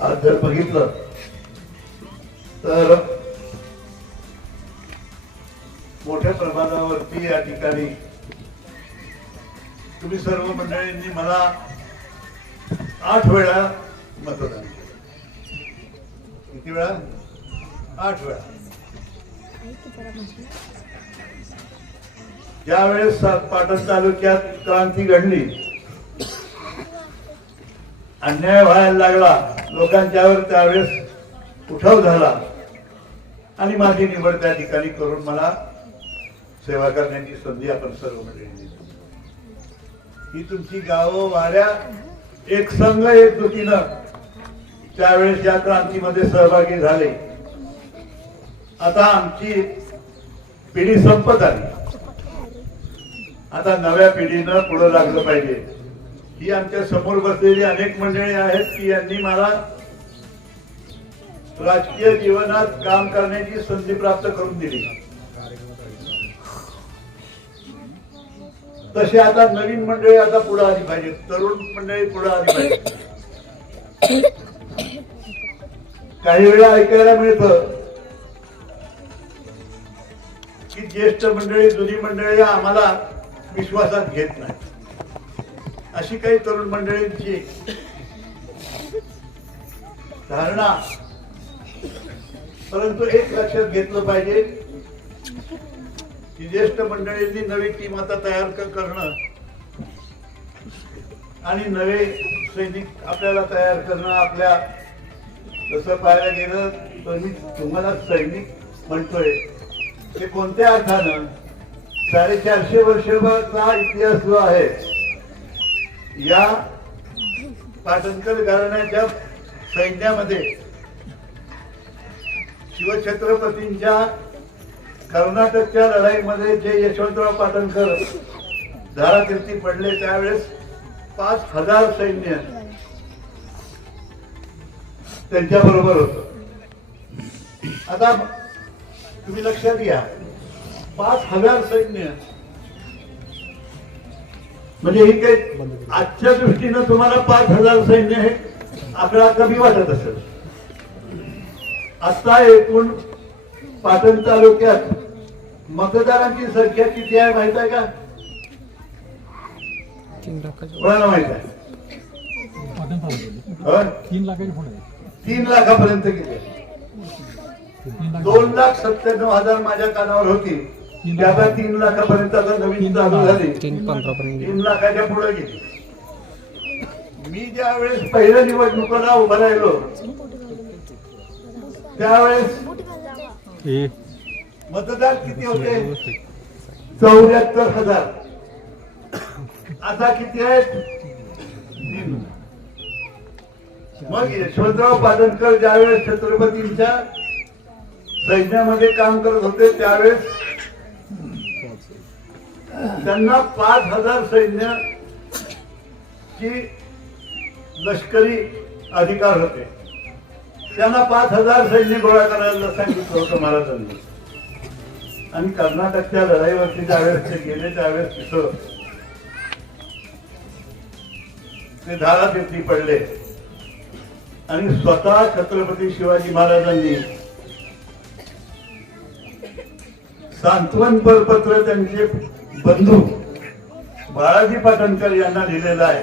आज जर बघितलं तर मोठ्या प्रमाणावरती या ठिकाणी तुम्ही सर्व मंडळींनी मला आठ वेळा मतदान केलं. किती वेळा? आठ वेळा. ज्यावेळेस पाटण तालुक्यात क्रांती घडली अन्याय व्हायला लागला लोकांच्यावर त्यावेळेस उठाव झाला. आणि माझी निवड त्या ठिकाणी करून मला सेवा करण्याची संधी आपण सर्व मंडळी दिली. ही तुमची गावं वाऱ्या एक संघ एक दुतीनं त्यावेळेस या क्रांतीमध्ये सहभागी झाले. आता आमची पिढी संपत आली. आता नव्या पिढीनं पुढं लागलं पाहिजे. ही आमच्यासमोर बसलेली अनेक मंडळी आहेत की यांनी मला राजकीय जीवनात काम करण्याची संधी प्राप्त करून दिली. तसे आता नवीन मंडळी आता पुढे आली पाहिजे तरुण मंडळी पुढे आली पाहिजे काही वेळा ऐकायला मिळतं की ज्येष्ठ मंडळी जुनी मंडळी आम्हाला विश्वासात घेत नाही अशी काही तरुण मंडळींची धारणा. परंतु एक लक्षात घेतलं पाहिजे की ज्येष्ठ मंडळींनी नवी टीम आता तयार करणं आणि नवे सैनिक आपल्याला तयार करणं आपल्या जसं पाहायला गेलं तर मी तुम्हाला सैनिक म्हणतोय. ते कोणत्या अर्थानं? साडेचारशे वर्षाचा इतिहास जो आहे या पाटणकर घराण्याच्या सैन्यामध्ये शिवछत्रपतींच्या कर्नाटकच्या लढाईमध्ये जे यशवंतराव पाटणकर धारातीर्थी पडले त्यावेळेस पाच हजार सैन्य त्यांच्या बरोबर होत. आता तुम्ही लक्षात घ्या पाच हजार सैन्य म्हणजे ही काही आजच्या दृष्टीनं तुम्हाला पाच हजार सैन्य हे आकडा कमी वाटत असेल. आता एकूण पाटण तालुक्यात मतदारांची संख्या किती आहे माहीत आहे का? कोणाला माहीत आहे. हं? तीन लाखापर्यंत किती दोन लाख सत्त्याण्णव हजार माझ्या कानावर होती. त्याला तीन लाखापर्यंत आता नवीन चालू झाली. तीन पंधरा पर्यंत तीन लाखाच्या पुढे गेली. मी ज्या वेळेस पहिल्या निवडणुकाला उभा राहिलो त्यावेळेस हे मतदार किती होते? चौऱ्याहत्तर हजार. आता किती आहेत. मग यशवंतराव पाटणकर ज्यावेळेस छत्रपतींच्या सैन्यामध्ये काम करत होते त्यावेळेस त्यांना पाच हजार सैन्य ची लष्करी अधिकार होते. त्यांना पाच हजार सैन्य गोळा करायला सांगितलं होतं महाराजांनी. आणि कर्नाटकच्या लढाईवरती ज्यावेळेस ते गेले त्यावेळेस तिथं ते धारा तिथली पडले. आणि स्वतः छत्रपती शिवाजी महाराजांनी सांत्वन पत्र त्यांचे बंधू बाळाजी पाटणकर यांना लिहिलेलं आहे.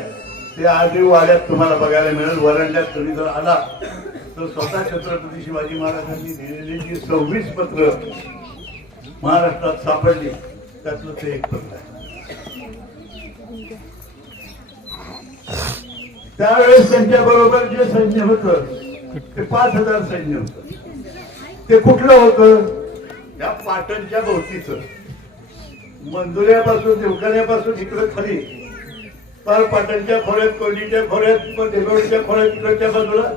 ते आजही वाड्यात तुम्हाला बघायला मिळेल. वरंड्यात तुम्ही जर आला तर स्वतः छत्रपती शिवाजी महाराजांनी लिहिलेली जी सव्वीस पत्र महाराष्ट्रात सापडली त्यातलं ते एक पत्र आहे. त्यावेळेस त्यांच्या बरोबर जे सैन्य होत ते पाच हजार सैन्य होत. ते कुठलं होतं? या पाटणच्या भोवतीच. मंजुऱ्यापासून देवखान्यापासून इकडं खाली. पार पाटणच्या खोऱ्यात कोंडीच्या खोऱ्यात मग देगवडीच्या खोऱ्यात इकडच्या बाजूला.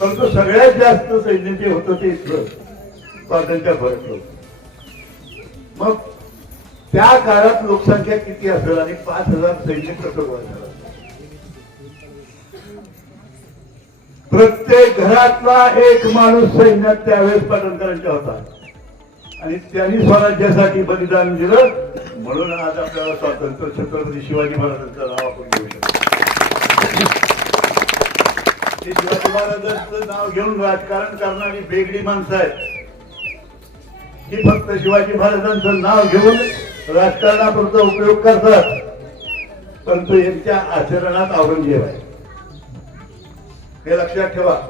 परंतु सगळ्यात जास्त सैन्य जे होतं ते इथलं पाटणच्या खोऱ्यात मग त्या काळात लोकसंख्या किती असेल आणि पाच हजार सैन्य कसं गोळा प्रत्येक घरातला एक माणूस सैन्यात त्यावेळेस पाटणकरांच्या होता. आणि त्यांनी स्वराज्यासाठी बलिदान दिलं. म्हणून आज आपल्याला स्वातंत्र्य छत्रपती शिवाजी महाराजांचं नाव आपण घेऊ शकतो. शिवाजी महाराजांचं नाव घेऊन राजकारण करणारी वेगळी माणसं आहेत. ही फक्त शिवाजी महाराजांचं नाव घेऊन राजकारणापुरता उपयोग करतात. परंतु यांच्या आचरणात औरंगजेब आहे. हे लक्षात ठेवा.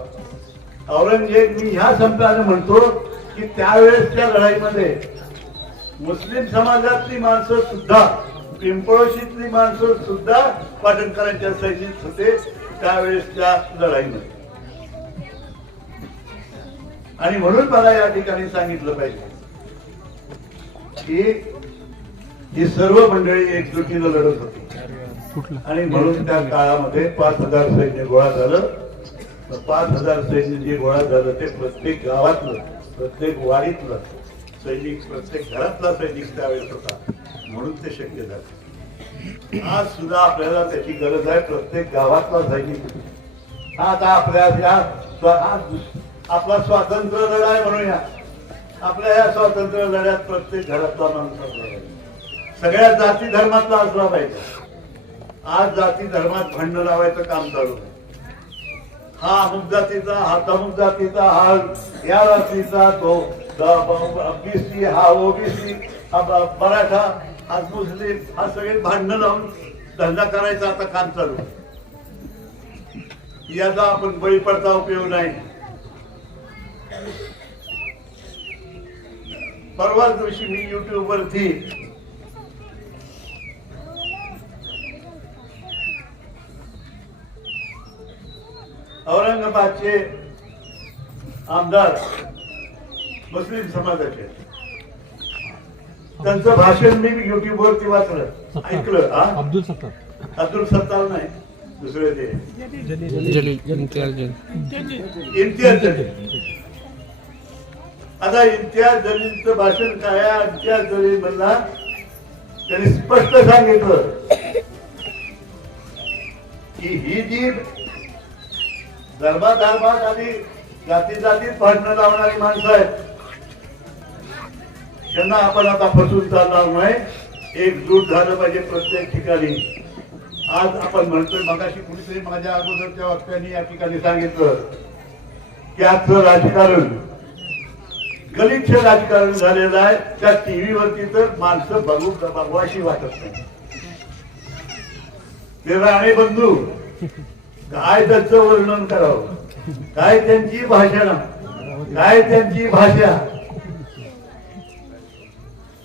औरंगजेब मी ह्या संताने म्हणतो की त्यावेळेसच्या लढाईमध्ये मुस्लिम समाजातली माणसं सुद्धा पिंपळोशीतली माणसं सुद्धा पाटणकरांच्या सैनिक होते त्यावेळेसच्या लढाईमध्ये. आणि म्हणून मला या ठिकाणी सांगितलं पाहिजे की ही सर्व मंडळी एकजुटीनं लढत होती. आणि म्हणून त्या काळामध्ये पाच हजार सैन्य गोळा झालं. पाच हजार सैन्य जे गोळा झालं ते प्रत्येक गावातलं प्रत्येक वाडीतलं सैनिक प्रत्येक घरातला सैनिक त्यावेळेस होता. म्हणून ते शक्य झालं. आज सुद्धा आपल्याला त्याची गरज आहे प्रत्येक गावातला सैनिक. आता आपल्या या आज आपला स्वातंत्र्य लढा आहे म्हणूया आपल्या या स्वातंत्र्य लढ्यात प्रत्येक घरातला माणूस सगळ्या जाती धर्मातला असला पाहिजे. आज जाती धर्मात भांडण लावायचं काम चालू आहे. हा अमुक जातीचा हा तमुक जातीचा हा या जातीचा तो. बीसी हा ओबीसी हा मराठा हा मुस्लिम हा सगळे भांडणं लावून धंदा करायचा आता काम चालू. आहे याचा आपण बळी पडता उपयोग नाही. परवाच दिवशी मी युट्यूब वरती औरंगाबादचे आमदार मुस्लिम समाजाचे. त्यांचं भाषण मी युट्यूब वरती वाचलं ऐकलं अब्दुल सत्तार अब्दुल सत्तार नाही दुसरे ते. जलील इम्तियाज जलील. इम्तियाज जलील. आता इम्तियाज जलीलचं भाषण काय आहे? इम्तियाज जलील म्हणला त्यांनी स्पष्ट सांगितलं की ही जी धर्माधर्मात आणि जाती जातीत भांडणं लावणारी माणसं आहेत. त्यांना आपण आता फसून चालणार नाही. एकजूट झालं पाहिजे प्रत्येक ठिकाणी. आज आपण म्हणतोय मगाशी कुणीतरी माझ्या अगोदरच्या वक्त्यांनी या ठिकाणी सांगितलं की आजचं राजकारण गलिच्छ राजकारण झालेलं आहे. त्या टीव्ही वरती तर माणसं बघू बघवाशी वाटत नाही. ते राणे बंधू काय त्याचं वर्णन करावं? काय त्यांची भाषण काय त्यांची भाषा?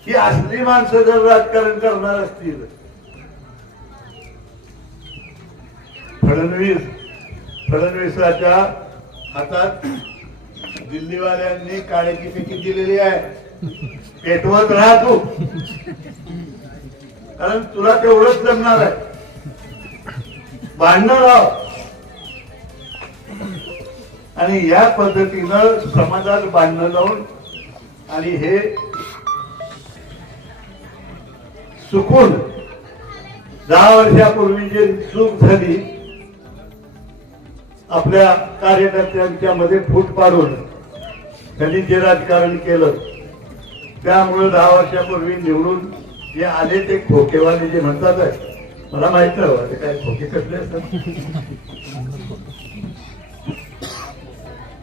ही असली माणसं जर राजकारण करणार असतील फडणवीस फडणवीसाच्या हातात दिल्लीवाल्यांनी काळ्याची पिकी दिलेली आहे. पेटवत राहा तू. कारण तुला तेवढंच जमणार आहे. भांडणं राव आणि या पद्धतीनं समाजात बांधणं लावून आणि हे चुकून दहा वर्षापूर्वी जे चूक झाली आपल्या कार्यकर्त्यांच्या मध्ये फूट पाडून त्यांनी जे राजकारण केलं त्यामुळे दहा वर्षापूर्वी निवडून जे आले ते खोकेवाले जे म्हणतात आहे, मला माहीत नाही हो, ते काय खोके कसले असतात.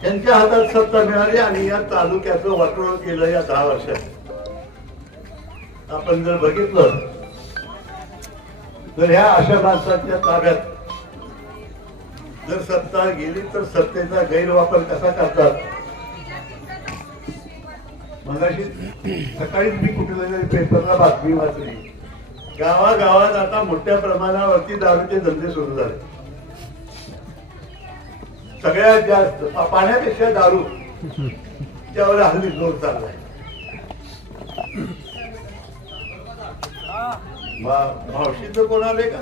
त्यांच्या हातात सत्ता मिळाली आणि या तालुक्याचं वाटोळ केलं या दहा वर्षात. आपण जर बघितलं तर ह्या अशा माणसांच्या ताब्यात जर सत्ता गेली तर सत्तेचा गैरवापर कसा करतात? मगाशी सकाळीच मी कुठल्या तरी पेपरला बातमी वाचली. गावागावात आता मोठ्या प्रमाणावरती दारूचे धंदे सुरू झाले. सगळ्यात जास्त पाण्यापेक्षा दारू. त्यावर हल्ली जोर चाललाय. मावशीच कोण आले का?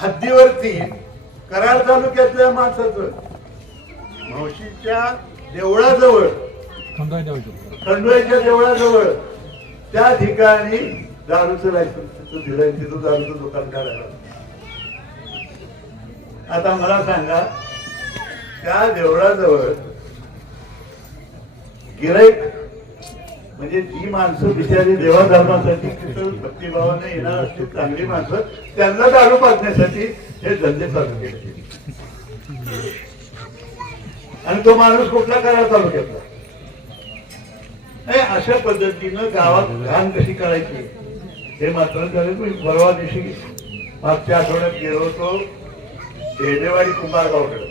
हद्दीवरती कराड तालुक्यातल्या माणसाचं मावशीच्या देवळाजवळ खंडोळ्याच्या देवळाजवळ त्या ठिकाणी दारूचं लायसन्स दिलंय तिथं दारूचं दुकान काढायला. आता मला सांगा त्या देवळाजवळ गिराईक म्हणजे जी माणसं बिचारी देवाधर्मासाठी तिथं भक्तिभावाने येणार असतील चांगली माणसं त्यांना दारू पाजण्यासाठी हे धंदे चालू केले. आणि तो माणूस कुठला करायला चालू केला? नाही, अशा पद्धतीनं गावात घाण कशी करायची? हे मात्र मी परवा दिवशी मागच्या आठवड्यात गेलो होतो. देडेवाडी कुंभारगावकडं.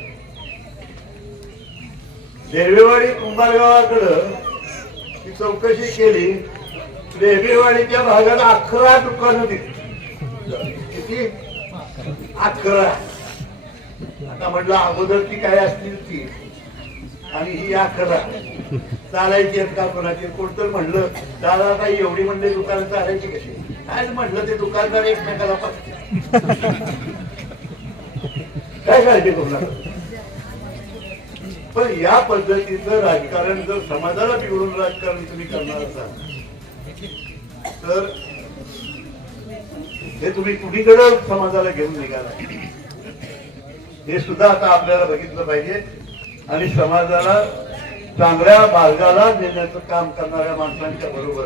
देरवेवाडी कुंभारगावाकडं ती चौकशी केली देवेवाडीच्या भागात अकरा दुकान होती. किती? अकरा. आता म्हटलं अगोदर ती काय असतील ती आणि ही अकरा. चालायची आहेत का कोणाची? कोणतं म्हणलं दादा काही एवढी म्हणले दुकान चालायची कशी? काय म्हटलं ते दुकानदार एकमेकाला पाचते काय काळजी करू नका. पण या पद्धतीचं राजकारण जर समाजाला बिघडून राजकारण तुम्ही करणार असाल तर हे तुम्ही कुणीकडे समाजाला घेऊन निघाला? हे सुद्धा आता आपल्याला बघितलं पाहिजे. आणि समाजाला चांगल्या मार्गाला नेण्याचं काम करणाऱ्या माणसांच्या बरोबर.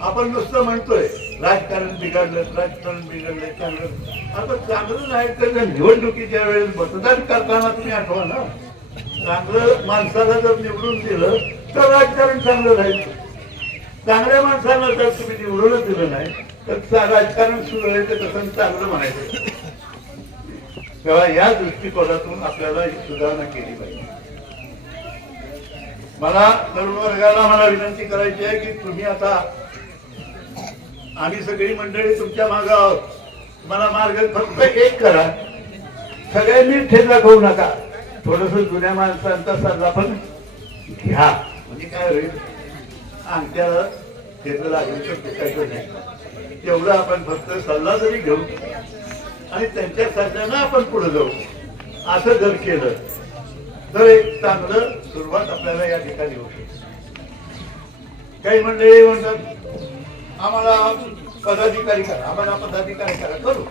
आपण नुसतं म्हणतोय राजकारण बिघडलं राजकारण बिघडलं चांगलं. आता चांगलं नाही तर निवडणुकीच्या वेळेस मतदान करताना तुम्ही आठवा ना. चांगलं माणसाला जर निवडून दिलं तर राजकारण चांगलं राहील. चांगल्या माणसाला जर तुम्ही निवडूनच दिलं नाही तर राजकारण सुरू तर कसं चांगलं म्हणायचं. तेव्हा या दृष्टिकोनातून आपल्याला ही सुधारणा केली पाहिजे. मला तरुण वर्गाला मला विनंती करायची आहे की तुम्ही आता आम्ही सगळी मंडळी तुमच्या माग आहोत. मला मार्ग फक्त एक करा. सगळ्यांनी ठेचा खाऊ नका. थोडस जुन्या माणसांचा सल्ला पण घ्या. म्हणजे काय होईल? अंगठ्याला ठेच लागेल तर दुखायचं नाही तेवढं आपण फक्त सल्ला जरी घेऊ आणि त्यांच्या सल्ल्यानं आपण पुढे जाऊ. असं जर केलं तर एक चांगलं सुरुवात आपल्याला या ठिकाणी होऊ शकते. काही मंडळी म्हणतात आम्हाला पदाधिकारी करा. आम्हाला पदाधिकारी करा. करू.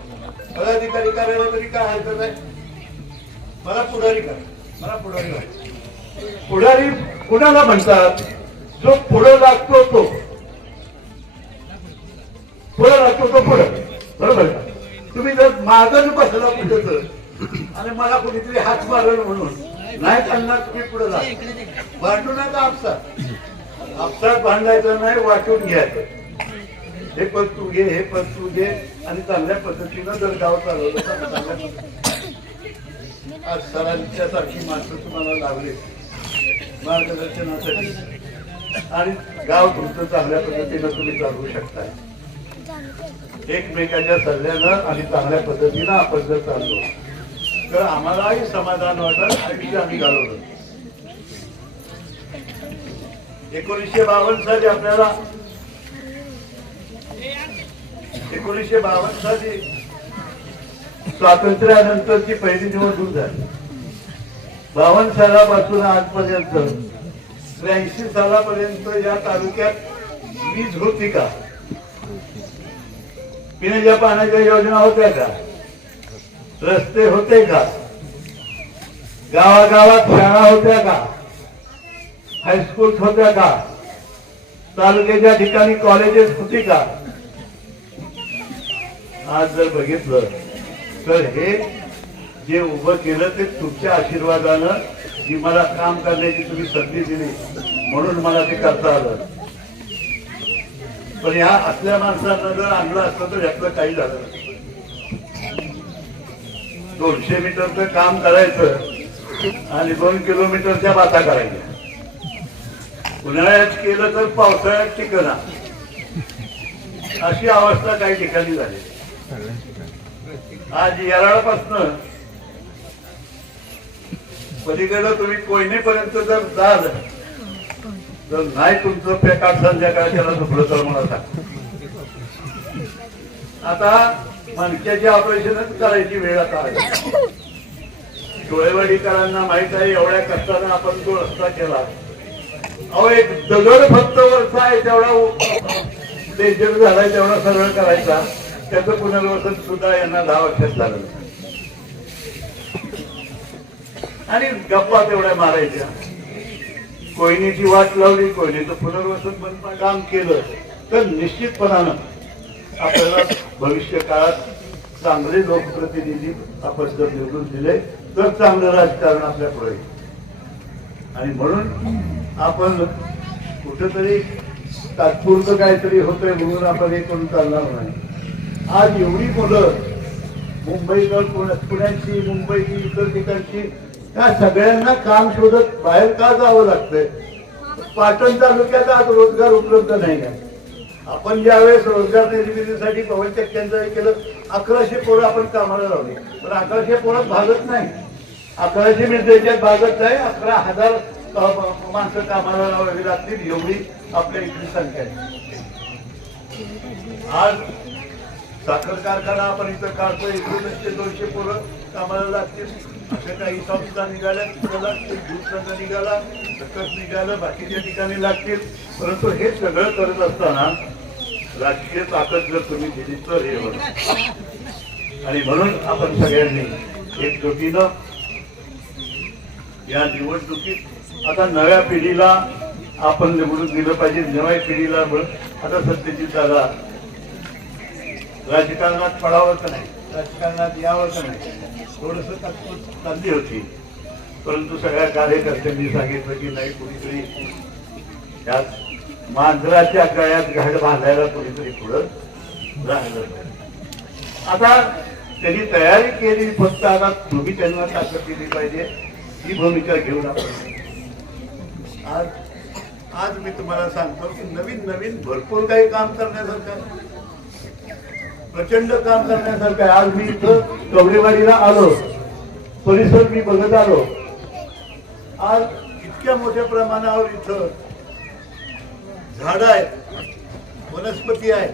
पदाधिकारी करायला तरी काय हरकत आहे? मला पुढारी करा. मला पुढारी पुढारी कुणाला म्हणतात जो पुढं लागतो तो. पुढं लागतो तो पुढं. बरोबर तुम्ही जर मागच बसला कुठं तर आणि मला कुणीतरी हात मारल म्हणून नाही त्यांना तुम्ही पुढे जा. भांडू नका आपसात. आपसात भांडायचं नाही वाटून घ्यायचं. हे पद तू घे हे पद तू घे. आणि चांगल्या पद्धतीनं जर गाव चालवलं तर चांगल्या आज सरांच्या सारखी माणसं तुम्हाला लावले. मार्गदर्शनासाठी. आणि गाव तुमचं चांगल्या पद्धतीनं तुम्ही चालवू शकता एकमेकांच्या सल्ल्यानं आणि चांगल्या पद्धतीनं आपण जर चाललो तर आम्हालाही समाधान वाटत आणि आम्ही घालवलं. एकोणीसशे बावन्न साली आपल्याला एकोणीसशे बावन्न साली स्वातंत्र्यानंतरची पहिली निवडणूक झाली. बावन्न सालापासून आजपर्यंत त्र्याऐंशी सालापर्यंत या तालुक्यात वीज होती का? पिण्याच्या पाण्याच्या योजना होत्या का? रस्ते होते का? गावागावात शाळा होत्या का? हायस्कूल होत्या का? तालुक्याच्या ठिकाणी कॉलेजेस होती का? आज जर बघितलं तर हे जे उभं केलं ते तुमच्या आशीर्वादानं जी मला काम करण्याची तुम्ही संधी दिली म्हणून मला ते करता आलं. पण ह्या असल्या माणसांना जर आणलं असतं तर यातलं काही झालं दोनशे मीटरचं काम करायचं आणि दोन किलोमीटरच्या बाता करायच्या. उन्हाळ्यात केलं तर पावसाळ्यात टिकना. अशी अवस्था काही ठिकाणी झाली. आज येराळापासनं पलीकडं तुम्ही कोयनेपर्यंत जर जाल तर नाही तुमचं पेकाट संध्याकाळ त्याला झोपलं तर मला सांग. आता मणक्याची ऑपरेशनच करायची वेळ आता आहे. डोळेवाडीकरांना माहीत आहे एवढ्या कष्टानं आपण तो रस्ता केला. अहो एक दगड फक्त वरचा आहे तेवढा डेंजर झालाय तेवढा सरळ करायचा. त्याचं पुनर्वसन सुद्धा यांना दहा वर्षात झालं आणि गप्पा तेवढ्या मारायच्या. कोयनीची वाट लावली कोयनीचं पुनर्वसन पण काम केलं. तर निश्चितपणानं आपल्याला भविष्य काळात चांगले लोकप्रतिनिधी आपण जर निवडून दिले तर चांगलं राजकारण आपल्या पुढे येईल. आणि म्हणून आपण कुठंतरी तात्पुरतं काहीतरी होतंय म्हणून आपण हे करून चालणार नाही. आज एवढी मुलं मुंबईकर पुण्या- पुण्याची मुंबईची इतर ठिकाणची त्या सगळ्यांना काम शोधत बाहेर का जावं लागतंय? पाटण तालुक्यात आज रोजगार उपलब्ध नाही आहे. आपण ज्यावेळेस रोजगार निर्मितीसाठी पवन चक्क्यांचं हे केलं अकराशे पोरं आपण कामाला लावली. पण अकराशे पोरं भागत नाही. अकराशे मिळत्याच्यात भागत नाही अकरा हजार माणसं कामाला लावावी लागतील एवढी आपल्या इथली संख्या आहे. आज साखर कारखाना आपण इथं काढतो एकोणीसशे दोनशे पोरं कामाला लागतील. अशा काही संस्था निघाल्या तिथं लागतील दूध संघ निघाला सकस निघालं बाकीच्या ठिकाणी लागतील. परंतु हे सगळं करत असताना राजकीय ताकद जर तुम्ही दिली तर हे आणि म्हणून आपण सगळ्यांनी एकजुटीनं या निवडणुकीत आता नव्या पिढीला आपण निवडून दिलं पाहिजे नव्या पिढीला आता सत्तेची जागा राजकारणात पडावं तर नाही. राजकारणात यावं तर नाही. थोडस चालली होती. परंतु सगळ्या कार्यकर्त्यांनी सांगितलं की नाही कुणीतरी त्यात मांजराच्या गळ्यात घड बांधायला कुणीतरी पुढं राहिलं आता त्यांनी तयारी केली फक्त आता तुम्ही त्यांना ताकद दिली पाहिजे ही भूमिका घेऊन आपण आज आज मी तुम्हाला सांगतो की नवीन नवीन भरपूर काही काम करण्यासारखं प्रचंड काम करण्यासारखं आहे. आज मी इथं कवडेवाडीला आलो. परिसर मी बघत आलो. आज इतक्या मोठ्या प्रमाणावर इथं झाडं आहेत. वनस्पती आहेत.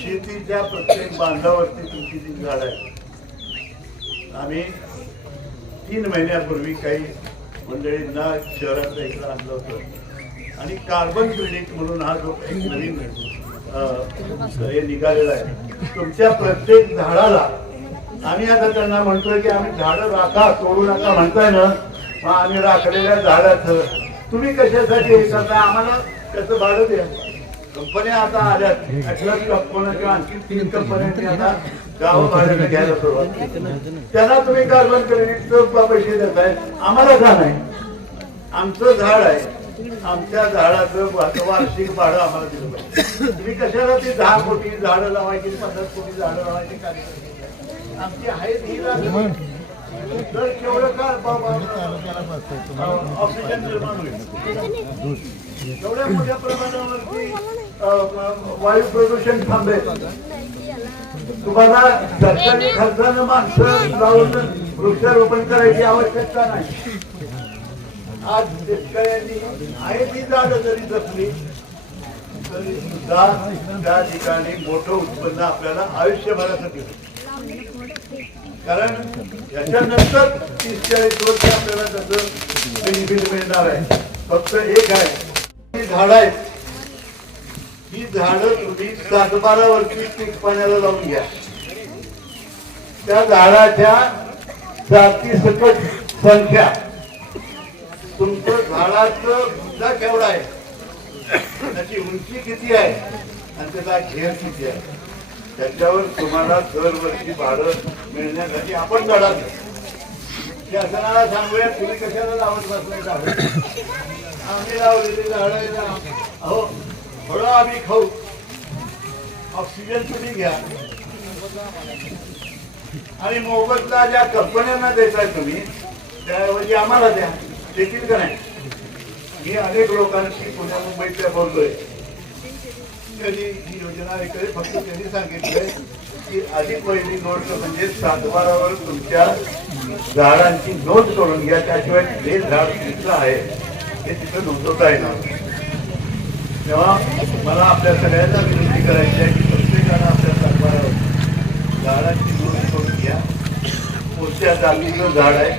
शेतीच्या प्रत्येक बांधावरती तुमची जी झाड आहेत. आम्ही तीन महिन्यापूर्वी काही मंडळींना शहरातलं इकडं आणलं होतं. आणि कार्बन क्रेडिट म्हणून हा जो एक नवीन हे निघालेला आहे. तुमच्या प्रत्येक झाडाला आम्ही आता त्यांना म्हणतोय की आम्ही झाडं राखा तोडू नका म्हणताय ना मग आम्ही राखलेल्या झाडाचं. तुम्ही कशासाठी हे आम्हाला त्याचं भाडं द्या. कंपन्या आता आल्यात. अठराच कंपन्या किंवा आणखी तीन कंपन्यांनी आता. गावं भाड्याने घ्यायला सुरुवात त्यांना तुम्ही कार्बन क्रेडिटचं पैसे देताय. आम्हाला का नाही? आमचं झाड आहे. आमच्या झाडाचं वार्षिक भाडं आम्हाला दिलं पाहिजे. तुम्ही कशाला ती दहा कोटी झाडं लावायची पन्नास कोटी झाडं लावायची आमची आहेत ही तर केवढं ऑक्सिजन निर्माण होईल. एवढ्या मोठ्या प्रमाणावरती वायू प्रदूषण थांबेल. तुम्हाला सरकारी खर्चानं माणसं लावून वृक्षारोपण करायची आवश्यकता नाही. आज शेतकऱ्यांनी आहे ती झाडं जरी जपली तरी सुद्धा त्या ठिकाणी मोठं उत्पन्न आपल्याला आयुष्यभरासाठी होईल. कारण याच्यानंतर तीस चाळीस वर्ष आपल्याला त्याचं बेनिफिट मिळणार आहे. फक्त एक आहे ही झाडं आहेत. ही झाडं तुम्ही सातबारा वर्षी पीक पाण्याला लावून घ्या. त्या झाडाच्या जाती सकट संख्या झाडाचं बुद्धा केवढा आहे? त्याची उंची किती आहे? आणि त्याचा घेर किती आहे? त्याच्यावर तुम्हाला दरवर्षी भाडं मिळण्यासाठी आपण झाडा शासनाला सांगूया तुम्ही कशाला लावत बसलाय आम्ही लावलेली झाडं अहो फळं आम्ही खाऊ. ऑक्सिजन तुम्ही घ्या. आणि मोबदला ज्या कंपन्यांना देताय तुम्ही त्याऐवजी आम्हाला द्या. देतील का नाही? मी अनेक लोकांशी पुण्या मुंबईतल्या बोललोय. त्यांनी ही योजना ऐकले फक्त त्यांनी सांगितलंय की अधिक पहिली नोट म्हणजे सातबारावर तुमच्या झाडांची नोंद करून घ्या त्याशिवाय जे झाड तिथलं आहे हे तिथं नोंदवता येणार तेव्हा मला आपल्या सगळ्यांना विनंती करायची आहे की प्रत्येकानं आपल्या सातबारावर झाडांची नोंद करून घ्या. कोणत्या जातीचं झाड आहे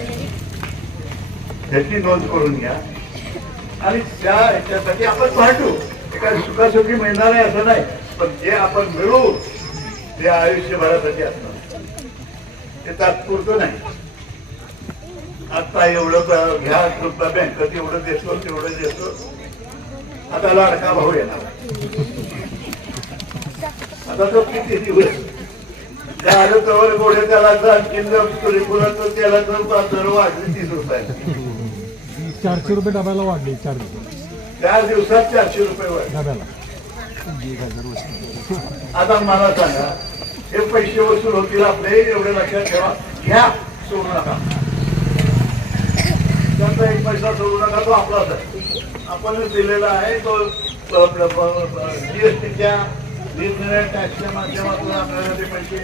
त्याची नोंद करून घ्या. आणि त्या ह्याच्यासाठी आपण भांडू एका काय सुखासुखी मिळणार आहे असं नाही पण जे आपण मिळू ते आयुष्यभरासाठी असणार. ते तात्पुरतं नाही. आता एवढं घ्या कृपा बँकेत एवढं देतो तेवढं देतो. आता लाडका भाऊ येणार. आता तो किती दिवस? त्या आलं तवर गोडे त्याला आणखी पुराचं त्याला तर दर वाढले तीस रुपये चारशे रुपये डब्याला वाढले चार चार दिवसात चारशे रुपये वाढले. डब्याला. आता मला सांगा हे पैसे वसूल होतील आपले एवढे लक्षात ठेवा. घ्या सोडू नका. त्याचा एक पैसा सोडू नका तो आपलाच आहे. आपणच दिलेला आहे तो जीएसटीच्या निरनिराळ्या टॅक्सच्या माध्यमातून आपल्याला ते पैसे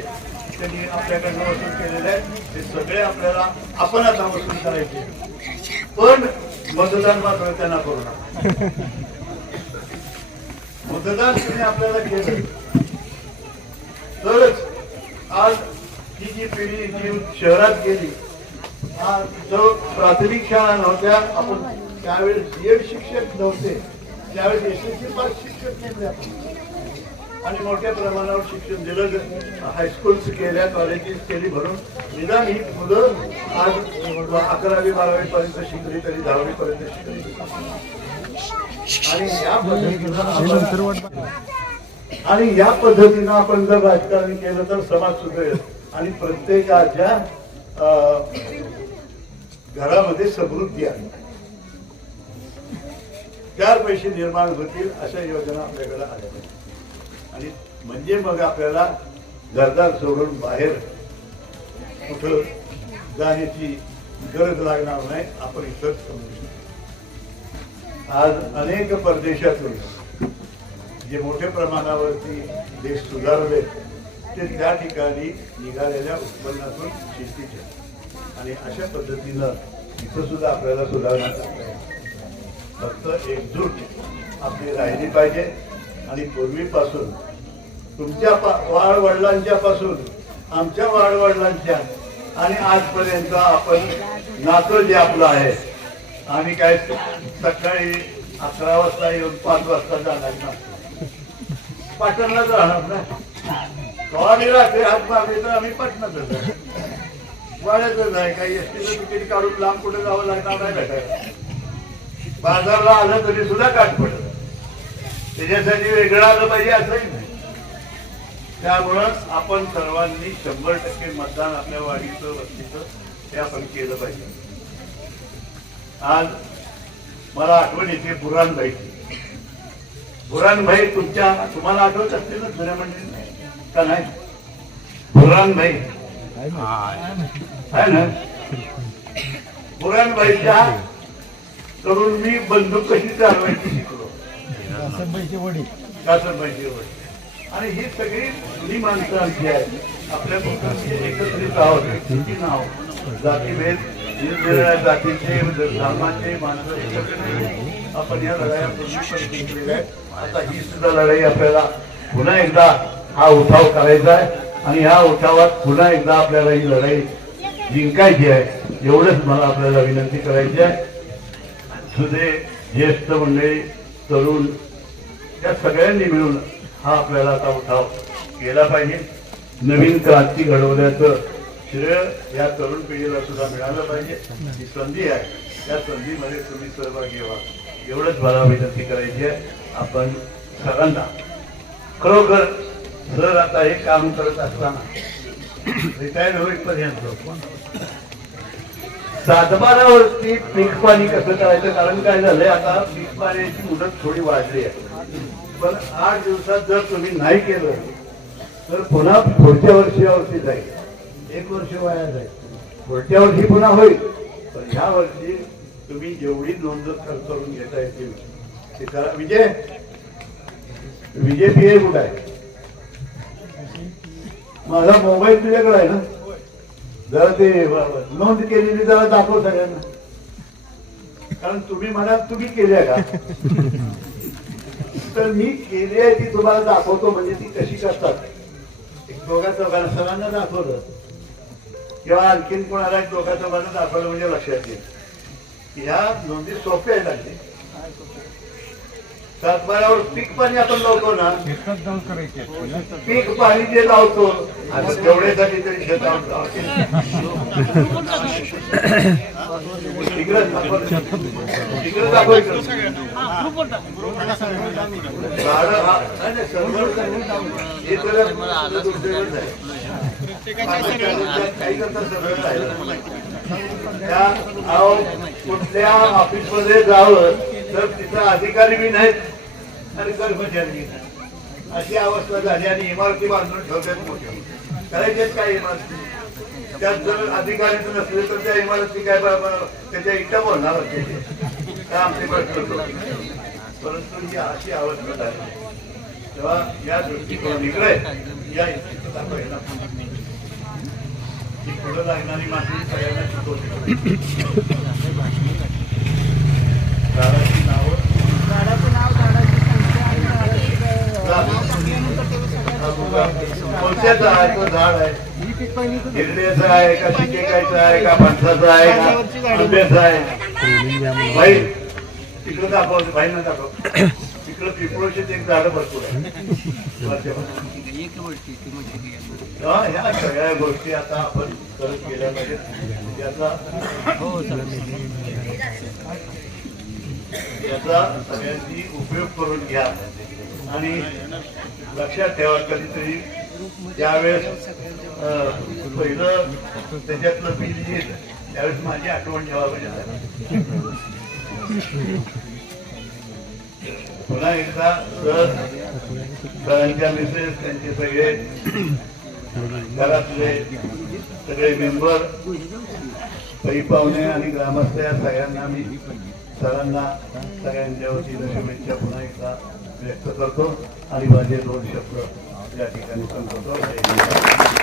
त्यांनी आपल्याकडनं वसूल केलेले आहेत. ते सगळे आपल्याला आपण आता वसूल करायचे पण मतदान मात्र त्यांना करू नका. मतदान तुम्ही आपल्याला केलं. तरच आज ही जी पिढी जी शहरात गेली आज जो प्राथमिक शाळा नव्हत्या आपण त्यावेळेस शिक्षक नव्हते त्यावेळेस एस पाच पास शिक्षक नेमले आपण. आणि मोठ्या प्रमाणावर शिक्षण दिलं हायस्कूल्स केल्या कॉलेजेस केली भरून. निदान ही मुलं आज अकरावी बारावी पर्यंत शिकली तरी दहावी पर्यंत शिकली आणि या पद्धतीनं आपण- आणि या पद्धतीनं आपण जर राजकारण केलं तर समाज सुधरेल. आणि प्रत्येकाच्या घरामध्ये समृद्धी आहे. चार पैसे निर्माण होतील अशा योजना आपल्याकडे आल्या आणि म्हणजे मग आपल्याला घरदार सोडून बाहेर कुठं जाण्याची गरज लागणार नाही आपण इथंच समजू शकतो. आज अनेक परदेशातून जे मोठ्या प्रमाणावरती देश सुधारले ते त्या ठिकाणी निघालेल्या उत्पन्नातून शेतीचे आणि अशा पद्धतीनं इथं सुद्धा आपल्याला सुधारणा करता येईल. फक्त एकजूट आपली राहिली पाहिजे आणि पूर्वीपासून तुमच्या वाडवडिलांच्या पासून आमच्या वाडवडिलांच्या आणि आजपर्यंत आपण नातं जे आपलं आहे आम्ही काय सकाळी अकरा वाजता येऊन पाच वाजता जाणार ना? पाटणला जाणार ना? कवानी रात्री हात मारले तर आम्ही पाटणातच वाढायचं वाड्यातच आहे काही एसटीचं तिकीट काढून लांब कुठे जावं लागणार नाही भेटायला. बाजारला आलं तरी सुद्धा काट पडत त्याच्यासाठी वेगळं आलं पाहिजे असंही त्यामुळं आपण सर्वांनी शंभर टक्के मतदान आपल्या वाडीचं वस्तीचं ते आपण केलं पाहिजे. आज मला आठवण येते बुरान भाई बुरान भाई तुमच्या तुम्हाला आठवत असते ना जुन्या मंडळी का नाही? बुरान भाई आहे ना? बुरान भाईच्या करून मी बंदूक कशी चालवायची शिकलो? कासरबाईची वडील. आणि ही सगळी जुनी माणसं आमची आहेत. आपल्या एकत्रित आहोत. नाव? जातीभेद निरनिराळ्या जातीचे धर्माचे माणसं एकत्र आपण या लढाया आता ही सुद्धा लढाई आपल्याला पुन्हा एकदा हा उठाव करायचा आहे. आणि ह्या उठावात पुन्हा एकदा आपल्याला ही लढाई जिंकायची आहे. एवढंच मला आपल्याला विनंती करायची आहे. सुदे ज्येष्ठ मंडळी तरुण या सगळ्यांनी मिळून हा आपल्याला आता उठाव केला पाहिजे. नवीन क्रांती घडवण्याचं श्रेय या तरुण पिढीला सुद्धा मिळालं पाहिजे. ही संधी आहे. या संधीमध्ये तुम्ही सहभागी व्हा. एवढंच मला विनंती करायची आहे. आपण सगळ्यांना खरोखर सर आता हे काम करत असताना रिटायर होईपर्यंत सातबारावरती पीक पाणी कसं करायचं? कारण काय झालंय आता पीक पाण्याची मुदत थोडी वाढली आहे. पण आठ दिवसात जर तुम्ही नाही केलं तर पुन्हा पुढच्या वर्षावरती जाईल. एक वर्ष वाया जाईल. पुढच्या वर्षी पुन्हा होईल. पण ह्या वर्षी तुम्ही जेवढी नोंद खर्च करून घेता येतील ते करा. विजय विजय पी कुठं आहे? माझा मोबाईल तुझ्याकडे आहे ना? जरा ते नोंद केलेली जरा दाखव सगळ्यांना. कारण तुम्ही मला तुम्ही केल्या का? तर मी केली आहे ती तुम्हाला दाखवतो म्हणजे ती कशी करतात. एक दोघा सरांना दाखवलं. किंवा आणखीन कोणाला एक दोघा चौघांना दाखवलं म्हणजे लक्षात येईल. ह्या नोंदी सोप्या आहेत सातबारावर पीक पाणी आपण लावतो ना शेतात जाऊन करायचे पीक पाणी जे लावतो तेवढ्यासाठी तरी शेतात. काही करता सगळं. त्या कुठल्या ऑफिसमध्ये जावं तर तिथं अधिकारी बी नाहीत आणि कर्मचारी बी नाहीत. अशी अवस्था झाली आणि इमारती बांधून ठेवतात मोठ्या. करायच्यात काय इमारती? त्यात जर अधिकारीच नसले तर त्या इमारती काय बा- त्याच्या इटा बोलणार असते आमचे प्रश्न परंतु ही अशी अवस्था झाली. तेव्हा या दृष्टिकोन इकडे या इथे दाखवायला ही पुढं लागणारी माती सगळ्यांना शिकवली झाडाची नावं कोणत्याचं आहे? तो झाड आहे. हिरड्याचं आहे का शिकेकायचं आहे का माणसाचं आहे का आंब्याचं आहे? भाई तिकडं दाखव भाईना दाखव. तिकडं पिपळोशीच एक झाड भरपूर आहे हा, ह्या सगळ्या गोष्टी आता आपण करत गेल्या पाहिजेत. याचा याचा सगळ्यांनी उपयोग करून घ्या. आणि लक्षात ठेवा कधीतरी. ज्यावेळेस पहिलं त्याच्यातलं बिल येईल त्यावेळेस माझी आठवण ठेवा पाहिजे पुन्हा एकदा सर सरांच्या मिसेस त्यांचे सगळे घरातले सगळे मेंबर पै पाहुणे आणि ग्रामस्थ या सगळ्यांना मी सरांना सगळ्यांच्या वतीनं शुभेच्छा पुन्हा एकदा. व्यक्त करतो आणि माझे दोन शब्द या ठिकाणी संपवतो.